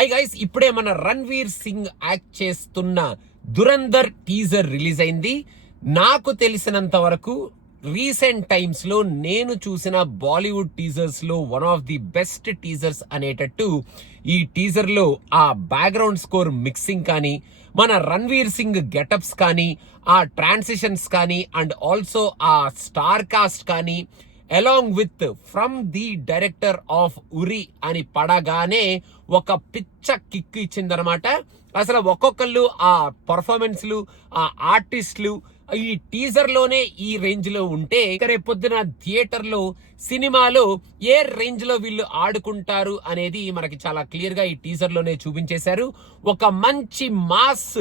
Hi guys, ఇప్పుడే మన Ranveer Singh act చేస్తున్న దురంధర్ టీజర్ రిలీజ్ అయింది. నాకు తెలిసినంత వరకు రీసెంట్ టైమ్స్ లో నేను చూసిన బాలీవుడ్ టీజర్స్ లో one of the best teasers అనేటట్టు ఈ టీజర్ లో ఆ బ్యాక్గ్రౌండ్ స్కోర్ మిక్సింగ్ కానీ, మన రణ్వీర్ సింగ్ గెటప్స్ కానీ, ఆ ట్రాన్సిషన్స్ కానీ, అండ్ ఆల్సో ఆ స్టార్ కాస్ట్ కానీ, along with from the director of Uri అని పడగానే ఒక పిచ్చ కిక్ ఇచ్చిందనమాట. అసలు ఒక్కొక్కళ్ళు ఆ పర్ఫార్మెన్స్లు, ఆ ఆర్టిస్టులు ఈ టీజర్ లోనే ఈ రేంజ్ లో ఉంటే రేపు పొద్దున థియేటర్ లో సినిమాలో ఏ రేంజ్ లో వీళ్ళు ఆడుకుంటారు అనేది మనకి చాలా క్లియర్ గా ఈ టీజర్ లోనే చూపించేశారు. ఒక మంచి మాస్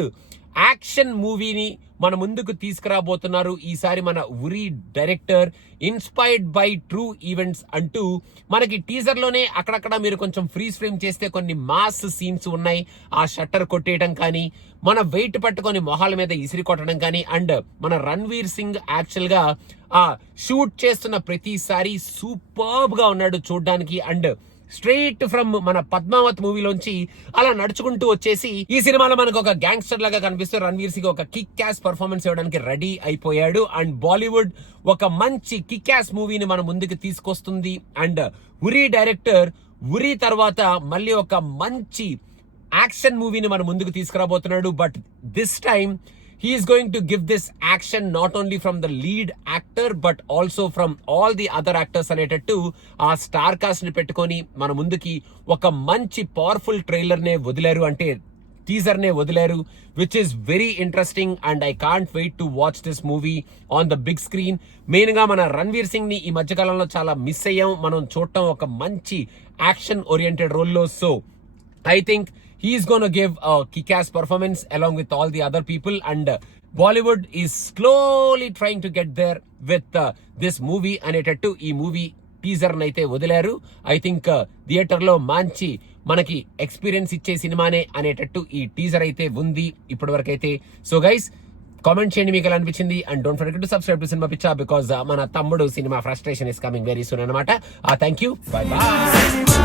యాక్షన్ మూవీని మన ముందుకు తీసుకురాబోతున్నారు ఈసారి మన Uri director, inspired by true events అంటూ మనకి టీజర్ లోనే అక్కడక్కడ మీరు కొంచెం ఫ్రీజ్ ఫ్రేమ్ చేస్తే కొన్ని మాస్ సీన్స్ ఉన్నాయి. ఆ షట్టర్ కొట్టేయడం కానీ, మన వెయిట్ పట్టుకొని మొహాల మీద ఇసిరి కొట్టడం కానీ, అండ్ మన రణ్వీర్ సింగ్ యాక్చువల్ గా ఆ షూట్ చేస్తున్న ప్రతిసారి సూపర్బ్ గా ఉన్నాడు చూడ్డానికి. అండ్ స్ట్రైట్ ఫ్రమ్ మన పద్మావత్ మూవీలోంచి అలా నడుచుకుంటూ వచ్చేసి ఈ సినిమాలో మనకు ఒక గ్యాంగ్స్టర్ లాగా కనిపిస్తూ రణ్వీర్ సింగ్ ఒక కిక్ క్యాస్ పర్ఫార్మెన్స్ ఇవ్వడానికి రెడీ అయిపోయాడు. అండ్ బాలీవుడ్ ఒక మంచి కిక్ క్యాస్ మూవీని మన ముందుకు తీసుకొస్తుంది. అండ్ ఉరి డైరెక్టర్ ఉరి తర్వాత మళ్ళీ ఒక మంచి యాక్షన్ మూవీని మన ముందుకు తీసుకురాబోతున్నాడు. But this time he is going to give this action not only from the lead actor but also from all the other actors అనేటట్టు ఆ స్టార్ కాస్ట్ ని పెట్టుకొని మన ముందుకి ఒక మంచి పవర్ఫుల్ ట్రైలర్ నే వదిలారు, అంటే టీజర్ నే వదిలారు, which is very interesting. And I can't wait to watch this movie on the big screen. Main గా మన రణ్వీర్ సింగ్ ని ఈ మధ్యకాలంలో చాలా మిస్ అయ్యాం మనం చూడటం ఒక మంచి యాక్షన్ ఓరియంటెడ్ రోల్లో. So I think he is going to give a kick-ass performance along with all the other people, and Bollywood is slowly trying to get there with this movie అనేటట్టు ఈ movie teaser నైతే వదిలారు. I think theatre లో మంచి మనకి experience ఇచ్చే సినిమానే అనేటట్టు ఈ టీజర్ అయితే ఉంది ఇప్పటి వరకు అయితే. సో గైస్, కామెంట్ చేయండి మీకు ఎలా అనిపించింది. And don't forget to subscribe to cinema Pichcha because మన తమ్ముడు cinema frustration is coming very soon అనమాట. Thank you, bye bye.